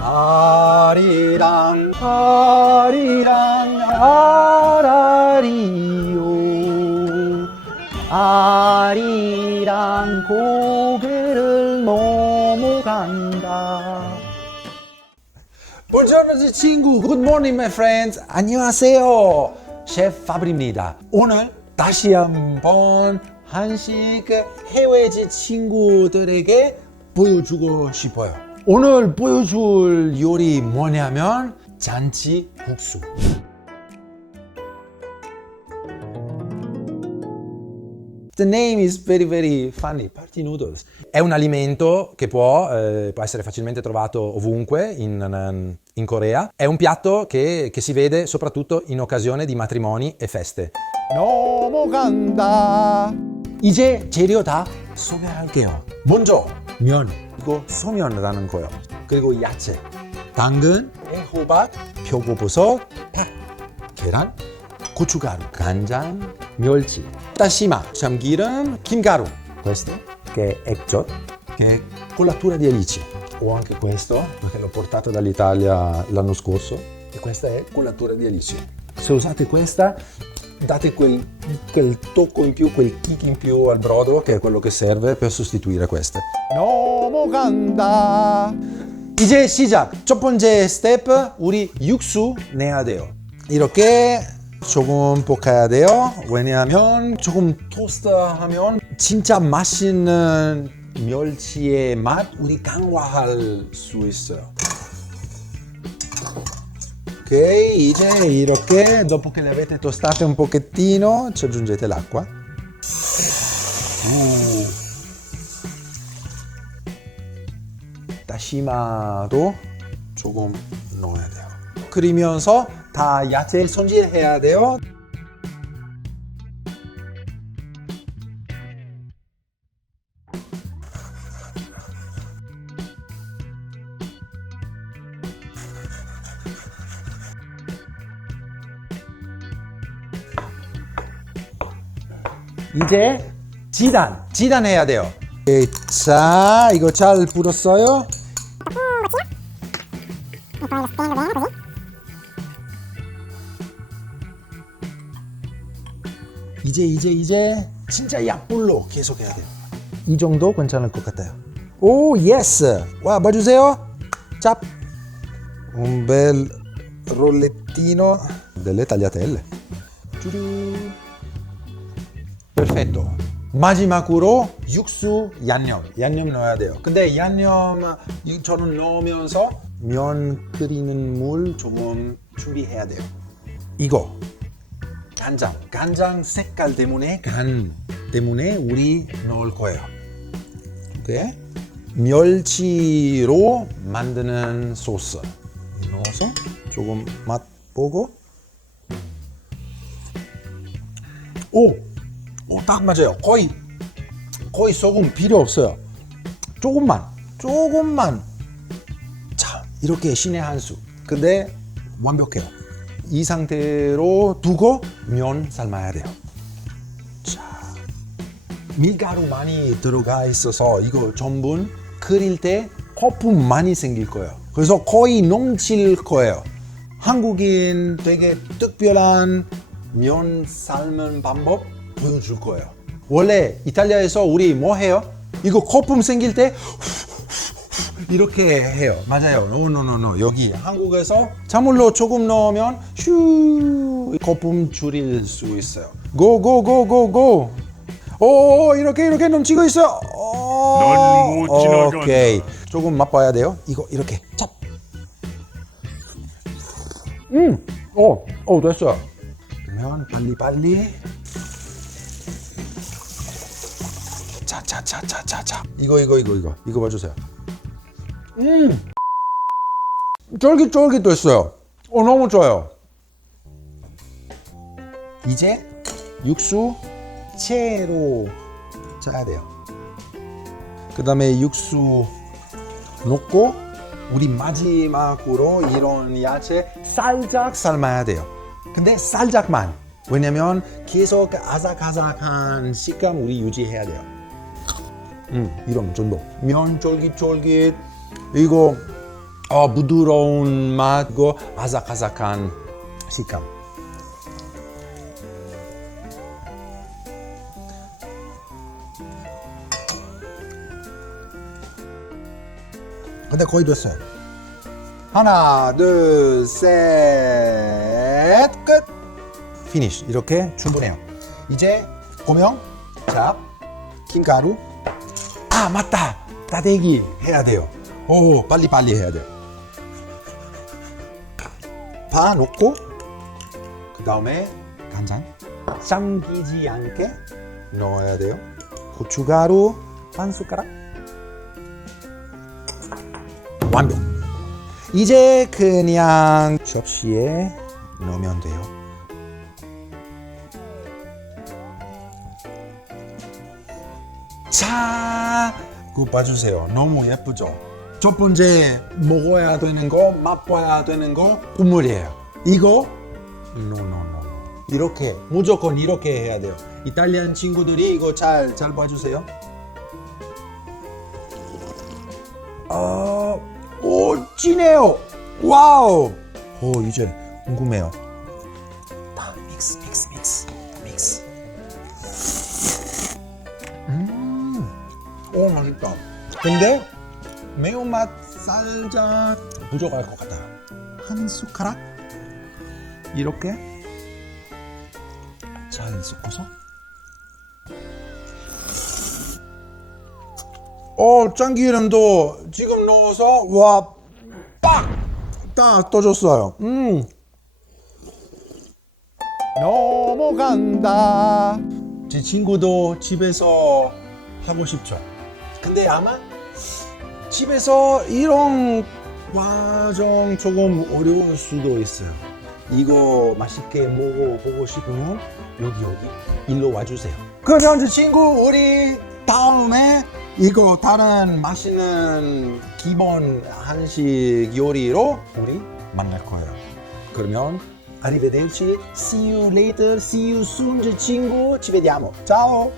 아리랑 아리랑 아라리요 아리랑 고개를 넘어간다. Buongiorno 친구, good morning my friends. 안녕하세요, 셰프 파브리입니다. 오늘 다시 한번 한식 해외지 친구들에게 보여주고 싶어요. 오늘 보여줄 요리 뭐냐면 잔치국수. The name is very funny, party noodles. È un alimento che può essere facilmente trovato ovunque in Corea. È un piatto che si vede soprattutto in occasione di matrimoni e feste. 넘어간다. 이제 재료 다 소개할게요. 먼저 면, 이거 소면이라는 거요. 그리고 야채, 당근, 호박, 표고버섯, 파, 계란, 고춧가루, 간장, 멸치, 다시마, 참기름, 김가루. Questo che è ecchot, che è colatura di alici. O anche questo, perché l'ho portato dall'Italia l'anno scorso, e questa è colatura di alici. Se usate questa, date quel tocco in più, quel kick in più al brodo, che è quello che serve per sostituire queste. 넘어간다. 이제 시작. 첫 번째 스텝, 우리 육수 내야 돼요. 이렇게 조금 볶아야 돼요. 왜냐하면 조금 토스트하면 진짜 맛있는 멸치의 맛 우리 강화할 수 있어요. Ok, 이제 이렇게 dopo che le avete tostate un pochettino ci aggiungete l'acqua. 다시마도 조금 넣어야 돼요. 끓이면서 다 야채 손질해야 돼요. 이제 지단 해야 돼요. 자, 이거 잘 불었어요? 이제 진짜 약불로 계속 해야 돼요. 이 정도 괜찮을 것 같아요. 오, 예스! 와, 봐주세요. 짭! Un bel rollettino delle tagliatelle. 쭈루. Perfetto. 마지막으로 육수 양념 넣어야 돼요. 근데 양념 저는 넣으면서 면 끓이는 물 조금 준비해야 돼요. 이거 간장 색깔 때문에 간 때문에 우리 넣을 거예요. 오케이? 멸치로 만드는 소스 넣어서 조금 맛 보고 오, 딱 맞아요. 거의 소금 필요 없어요. 조금만. 자, 이렇게 신의 한 수. 근데 완벽해요. 이 상태로 두고 면 삶아야 돼요. 자, 밀가루 많이 들어가 있어서 이거 전분 끓일 때 거품 많이 생길 거예요. 그래서 거의 넘칠 거예요. 한국인 되게 특별한 면 삶는 방법 보여줄 거예요. 원래 이탈리아에서 우리 뭐 해요? 이거 거품 생길 때 이렇게 해요. 맞아요. No. 여기 한국에서 찬물로 조금 넣으면 슈 거품 줄일 수 있어요. Go. 오, 이렇게 넘치고 있어요. 넌 못 지나간다. 오케이. 조금 맛봐야 돼요. 이거 이렇게 찹. 됐어요. 그러면 빨리. 자. 이거 봐주세요. 쫄깃쫄깃했어요. 너무 좋아요. 이제 육수 채로 짜야 돼요. 그 다음에 육수 넣고 우리 마지막으로 이런 야채 살짝 삶아야 돼요. 근데 살짝만. 왜냐면 계속 아삭아삭한 식감 우리 유지해야 돼요. 이런 정도. 면 쫄깃쫄깃. 이거 부드러운 맛, 그 아삭아삭한 식감. 근데 거의 됐어요. 하나, 둘, 셋, 끝. 피니쉬. 이렇게 충분해요. 이제 고명, 자, 김가루. 아, 맞다. 다대기 해야 돼요. 오, 빨리빨리 해야 돼요. 파 넣고 그 다음에 간장 잠기지 않게 넣어야 돼요. 고춧가루 반 숟가락. 완벽. 이제 그냥 접시에 넣으면 돼요. 자, 그거 봐주세요. 너무 예쁘죠? 첫 번째 먹어야 되는 거, 맛봐야 되는 거 국물이에요. 이거 no. 이렇게 무조건 이렇게 해야 돼요. 이탈리안 친구들이 이거 잘 봐주세요. 오, 진해요. 와우. 오, 이제 궁금해요. 다 믹스. 오, 맛있다. 근데 매운맛 살짝 부족할 것 같아요. 한 숟가락 이렇게 잘 섞어서. 참기름도 지금 넣어서 와, 딱 떠줬어요. 넘어간다. 제 친구도 집에서 하고 싶죠. 근데 아마 집에서 이런 과정 조금 어려울 수도 있어요. 이거 맛있게 먹어보고 싶으면 여기 일로 와주세요. 그러면 친구 우리 다음에 이거 다른 맛있는 기본 한식 요리로 우리 만날 거예요. 그러면 arrivederci, see you later, see you soon, 친구, ci vediamo. Ciao!